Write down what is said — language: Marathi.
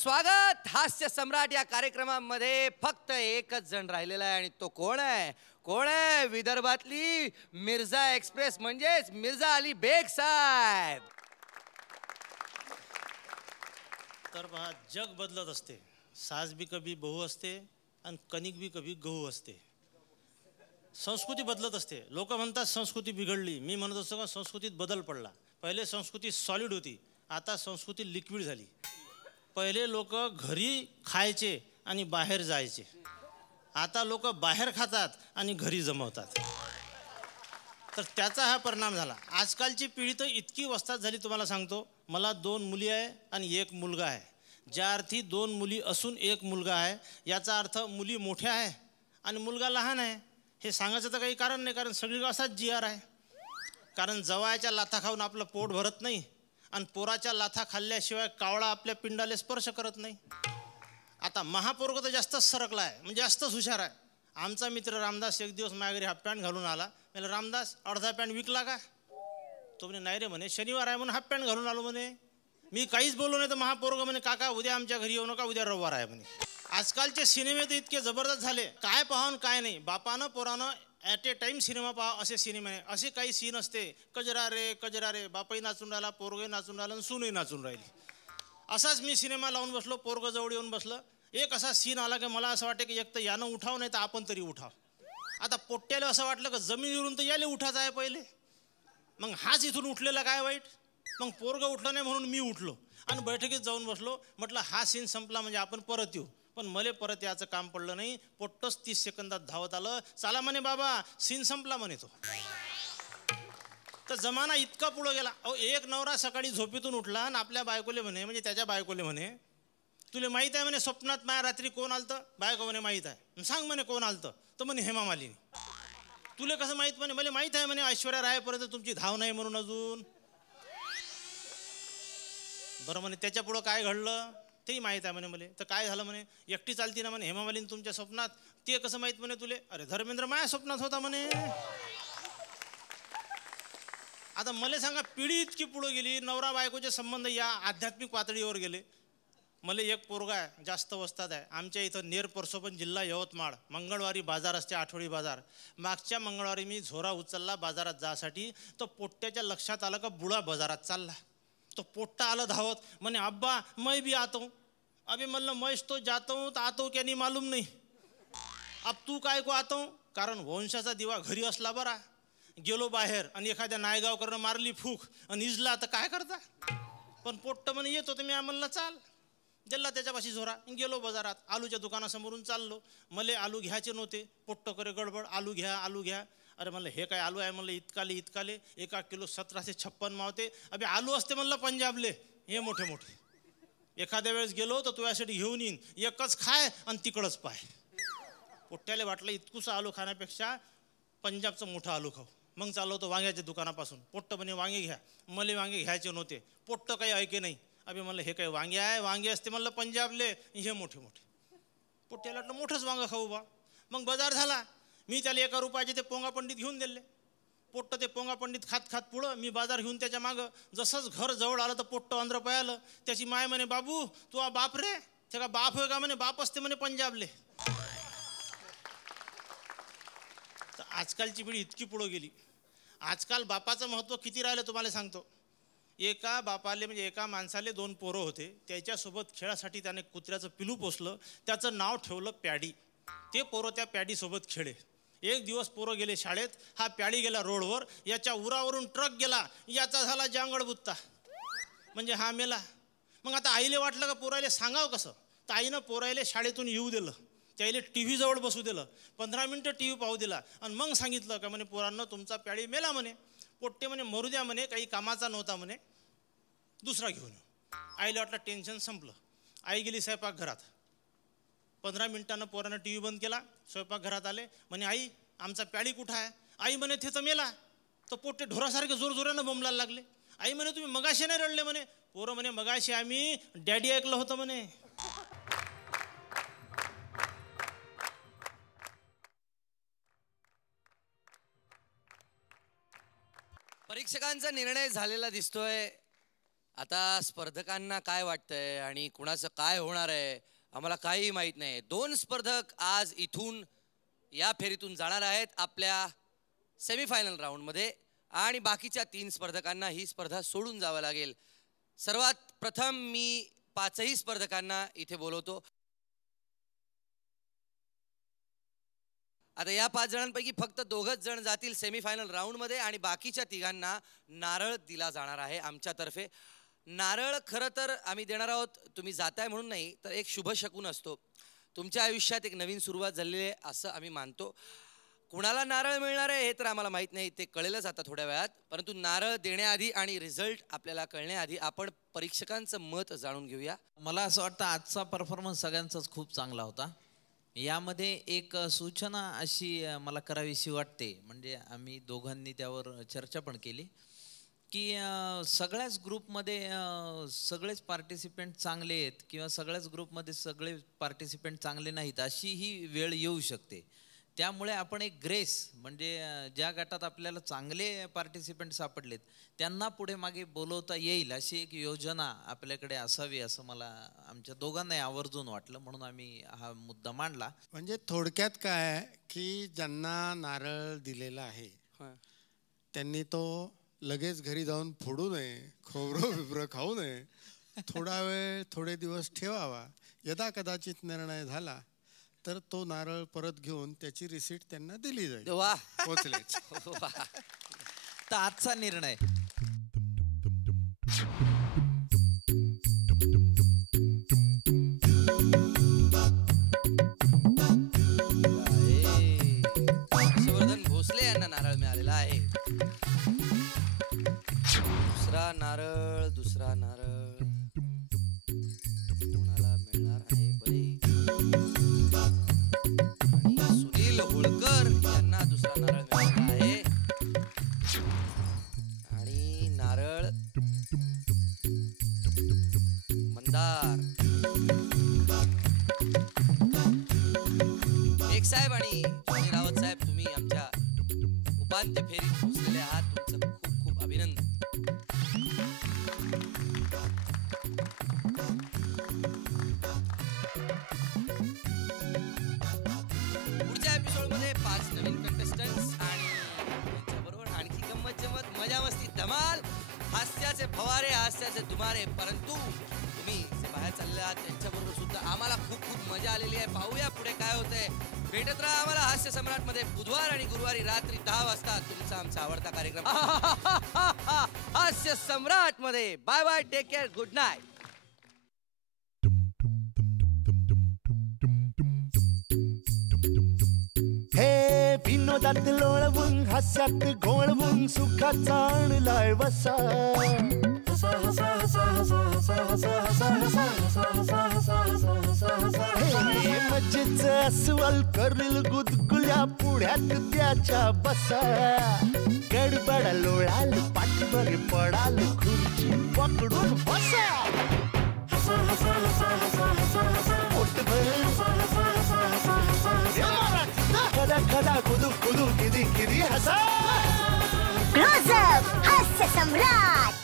स्वागत. हास्य सम्राट या कार्यक्रमामध्ये फक्त एकच जण राहिलेला आहे आणि तो कोण आहे? कोण आहे? विदर्भातली मिर्झा एक्सप्रेस म्हणजेच मिर्झा अली बेग साहेब. तर पहा, जग बदलत असते. सास भी कभी बहू असते आणि कणिक भी कभी गहू असते. संस्कृती बदलत असते. लोक म्हणतात संस्कृती बिघडली. मी म्हणत असतो का संस्कृतीत बदल पडला. पहिले संस्कृती सॉलिड होती, आता संस्कृती लिक्विड झाली. पहिले लोक घरी खायचे आणि बाहेर जायचे, आता लोक बाहेर खातात आणि घरी जमवतात. तर त्याचा हा परिणाम झाला. आजकालची पिढी तर इतकी वस्ताद झाली, तुम्हाला सांगतो. मला 2 मुली आहे आणि 1 मुलगा आहे. ज्या अर्थी 2 मुली असून 1 मुलगा आहे, याचा अर्थ मुली मोठ्या आहे आणि मुलगा लहान आहे. हे सांगायचं तर काही कारण नाही, कारण सगळी असाच GR आहे. कारण जवायाच्या लाथा खाऊन आपलं पोट भरत नाही आणि पोराच्या लाथा खाल्ल्याशिवाय कावळा आपल्या पिंडाला स्पर्श करत नाही. आता महापोरग तर जास्तच सरकला आहे, म्हणजे जास्तच हुशार आहे. आमचा मित्र रामदास एक दिवस माझ्या घरी हाफ पॅन्ट घालून आला. मला रामदास अर्धा पॅन्ट विकला का? तो म्हणे नाही रे, म्हणे शनिवार आहे म्हणून हाफ पॅन्ट घालून आलो म्हणे. मी काहीच बोललो नाही तर महापोरग म्हणे काका उद्या आमच्या घरी येऊ नका, उद्या रविवार आहे म्हणे. आजकालचे सिनेमे तर इतके जबरदस्त झाले, काय पाहावं काय नाही. बापानं पोरानं ॲट ए टाईम सिनेमा पहा असे सिनेमे. असे काही सीन असते, कजरा रे बापही नाचून राहिला, पोरगही नाचून राहिला आणि सूनही नाचून राहिली. असाच मी सिनेमा लावून बसलो, पोरग जवळ येऊन बसलं. एक असा सीन आला की मला असं वाटतं की एक तर यानं उठाव नाही तर आपण तरी उठाव. आता पोट्ट्याला असं वाटलं की जमिनीवरून तर याले उठायचं आहे पहिले. मग हाच इथून उठलेला काय वाईट. मग पोरग उठलं नाही म्हणून मी उठलो आणि बैठकीत जाऊन बसलो. म्हटलं हा सीन संपला म्हणजे आपण परत येऊ. पण मला परत याचं काम पडलं नाही. पोट्टच 30 सेकंदात धावत आलं. चला म्हणे बाबा, सीन संपला म्हणे तो. तर जमाना इतका पुढं गेला. अहो, एक नवरा सकाळी झोपेतून उठला आणि आपल्या बायकोले म्हणे, म्हणजे त्याच्या बायकोले म्हणे, तुला माहीत आहे म्हणे स्वप्नात माझ्या रात्री कोण आलतं? बायको म्हणे माहीत आहे. सांग म्हणे कोण आलतं? तर म्हणे हेमा मालिनी. तुला कसं माहीत? म्हणे मला माहीत आहे म्हणे, ऐश्वर्या रायपर्यंत तुमची धाव नाही म्हणून अजून. बरं म्हणे त्याच्या पुढं काय घडलं तेही माहीत आहे म्हणे मला. तर काय झालं म्हणे, एकटी चालती ना म्हणे हेमा मालिनी तुमच्या स्वप्नात, ते कसं माहीत म्हणे तुले? अरे धर्मेंद्र माझ्या स्वप्नात होता म्हणे. आता मला सांगा, पिढी इतकी पुढे गेली, नवरा बायकोचे संबंध या आध्यात्मिक पातळीवर गेले. मला एक पोरगा आहे, जास्त वस्ताद आहे. आमच्या इथं नेर परसोपन जिल्हा यवतमाळ, मंगळवारी बाजार असते, आठवडी बाजार. मागच्या मंगळवारी मी झोरा उचलला बाजारात जासाठी, तर पोट्ट्याच्या लक्षात आलं का बुडा बाजारात चालला. तो पोट्टा आला धावत, म्हणे अब्बा मैं भी आता हूँ. अबे म्हणलं मैच तो जाता हूँ तर आता हूँ क्या नहीं मालूम नहीं. अब तू काय को आता हूँ? कारण वंशाचा दिवा घरी असला बरा. गेलो बाहेर आणि एखाद्या नायगावकरनं मारली फूक आणि इजला तर काय करता. पण पोट्ट म्हणे येतो तर मी म्हणलं चाल. दिला त्याच्यापाशी झोरा, गेलो बाजारात. आलूच्या दुकानासमोरून चाललो. मले आलू घ्यायचे नव्हते. पोट्ट करे गडबड, आलू घ्या आलू घ्या. अरे म्हणलं हे काय आलू आहे? म्हणलं इतकाले 1 किलो 1756 मावते. अबे आलू असते म्हणलं पंजाबले, हे मोठे मोठे. एखाद्या वेळेस गेलो तर तुझ्यासाठी घेऊन येईन, एकच खाय आणि तिकडंच पाय. पोट्ट्याला वाटलं इतकुसा आलू खाण्यापेक्षा पंजाबचं मोठं आलू खाऊ. मग चाललो होतो वांग्याच्या दुकानापासून. पोट्ट म्हणे वांगे घ्या. मला वांगे घ्यायचे नव्हते. पोट्ट काही ऐके नाही. अबे म्हणलं हे काय वांगे आहे? वांगे असते म्हणलं पंजाबले, हे मोठे मोठे. पोट्ट्याला वाटलं मोठंच वांगं खाऊ बा. मग बाजार झाला. मी त्याला 1 रुपयाचे ते पोंगा पंडित घेऊन दिले. पोट्ट ते पोंगा पंडित खात पुढं, मी बाजार घेऊन त्याच्या मागं. जसंच घर जवळ आलं तर पोट्ट 15 रुपये आलं. त्याची माय म्हणे बाबू तू बाप रे? ते का बाप होय का? म्हणे बाप असते म्हणे पंजाबले. तर आजकालची पिढी इतकी पुढं गेली. आजकाल बापाचं महत्त्व किती राहिलं तुम्हाला सांगतो. एका बापाले म्हणजे एका माणसाले 2 पोरं होते. त्याच्यासोबत खेळासाठी त्याने कुत्र्याचं पिलू पोसलं. त्याचं नाव ठेवलं प्याडी. ते पोरं त्या प्याडीसोबत खेळे. एक दिवस पोरं गेले शाळेत. हा प्याडी गेला रोडवर. याच्या उरावरून ट्रक गेला. याचा झाला जांगड बुत्ता, म्हणजे हा मेला. मग आता आईले वाटलं का पोरायले सांगावं कसं. तर आईनं पोरायले शाळेतून येऊ दिलं. त्याला TV जवळ बसू दिलं. 15 मिनटं TV पाहू दिला आणि मग सांगितलं का म्हणे पोरांनो तुमचा प्याडी मेला म्हणे. पोट्टे म्हणे मरू द्या म्हणे, काही कामाचा नव्हता म्हणे, दुसरा घेऊन येऊ. आईला वाटलं टेन्शन संपलं. आई गेली स्वयंपाकघरात. 15 मिनिटानं पोरानं TV बंद केला. स्वयंपाकघरात आले. म्हणे आई आमचा प्याडी कुठं आहे? आई म्हणे ते तर मेला. तर पोट्टे ढोरासारखे जोरजोरानं बोंबलायला लागले. आई म्हणे तुम्ही मगाशी नाही रडले म्हणे. पोरं म्हणे मगाशी आम्ही डॅडी ऐकलं होतं म्हणे. परीक्षकांचा निर्णय झालेला दिसतोय. आता स्पर्धकांना काय वाटतंय आणि कुणाचं काय होणार आहे आम्हाला काही माहित नाही. 2 स्पर्धक आज इथून या फेरीतून जाणार आहेत आपल्या सेमीफायनल राऊंडमध्ये आणि बाकीच्या 3 स्पर्धकांना ही स्पर्धा सोडून जावं लागेल. सर्वात प्रथम मी 5ही स्पर्धकांना इथे बोलवतो. आता या 5 जणांपैकी फक्त 2च जण जातील सेमीफायनल राऊंडमध्ये आणि बाकीच्या 3घांना नारळ दिला जाणार आहे आमच्यातर्फे. नारळ खरं तर आम्ही देणार आहोत, तुम्ही जाताय म्हणून नाही, तर एक शुभ शकून असतो. तुमच्या आयुष्यात एक नवीन सुरुवात झालेली आहे असं आम्ही मानतो. कुणाला नारळ मिळणार आहे हे तर आम्हाला माहीत नाही, ते कळेलच आता थोड्या वेळात. परंतु नारळ देण्याआधी आणि रिझल्ट आपल्याला कळण्याआधी आपण परीक्षकांचं मत जाणून घेऊया. मला असं वाटतं आजचा परफॉर्मन्स सगळ्यांचाच खूप चांगला होता. यामध्ये एक सूचना अशी मला करावीशी वाटते, म्हणजे आम्ही दोघांनी त्यावर चर्चा पण केली की सगळ्याच ग्रुपमध्ये सगळेच पार्टिसिपेंट चांगले आहेत किंवा सगळ्याच ग्रुपमध्ये सगळे पार्टिसिपेंट चांगले नाहीत अशी ही वेळ येऊ शकते. त्यामुळे आपण एक ग्रेस म्हणजे ज्या गटात आपल्याला चांगले पार्टिसिपेंट सापडलेत त्यांना पुढे मागे बोलवता येईल अशी एक योजना आपल्याकडे असावी असं मला आमच्या दोघांनाही आवर्जून वाटलं, म्हणून आम्ही हा मुद्दा मांडला. म्हणजे थोडक्यात काय की ज्यांना नारळ दिलेला आहे त्यांनी तो लगेच घरी जाऊन फोडू नये, खोबरं बिबरं खाऊ नये, थोडा वेळ थोडे दिवस ठेवावा. यदा कदाचित निर्णय झाला तर तो नारळ परत घेऊन त्याची रिसीट त्यांना दिली जाईल. वा पोचलेच. तर आजचा निर्णय हर्षवर्धन भोसले यांना नारळ मिळालेला आहे. दुसरा नारळ कोणाला मिळणार आहे बरे? आणि सुनील होळकर यांना दुसरा नारळ मिळाला आहे. आणि नारळ मंदार बेग साहेब आणि जोनी रावत साहेब, तुम्ही आमच्या उपांत्य फेरीत पोहोचलेले आहात. तुमचं खूप खूप अभिनंदन. पुढच्या एपिसोडमध्ये 5 नवीन कंटेस्टंट्स आणि त्यांच्याबरोबर आणखी गंमत जमत मजा मस्ती धमाल, हास्याचे फवारे, हास्याचे दुमारे. परंतु तुम्ही जे बाहेर चालले आहात त्यांच्याबरोबर सुद्धा आम्हाला खूप खूप मजा आलेली आहे. पाहूया पुढे काय होतंय. भेटत राहा आम्हाला हास्य सम्राट मध्ये बुधवार आणि गुरुवारी रात्री 10 वाजता. तुमचा आमचा आवडता कार्यक्रम हास्य सम्राट मध्ये. Bye bye, take care, good night. हे विनोदात लोळवून हास्यात घोळवून सुखाचा आणलाय वसा. हे मजेच अस्वल करील गुदगुल्या पुढ्यात त्याच्या बसा. गडबड लोळाल पाठीवर पडाल खुर्ची पकडून बसा. खदा खदा कुदू कुदू किदी किदी हसा. क्लोज अप हास्य सम्राट.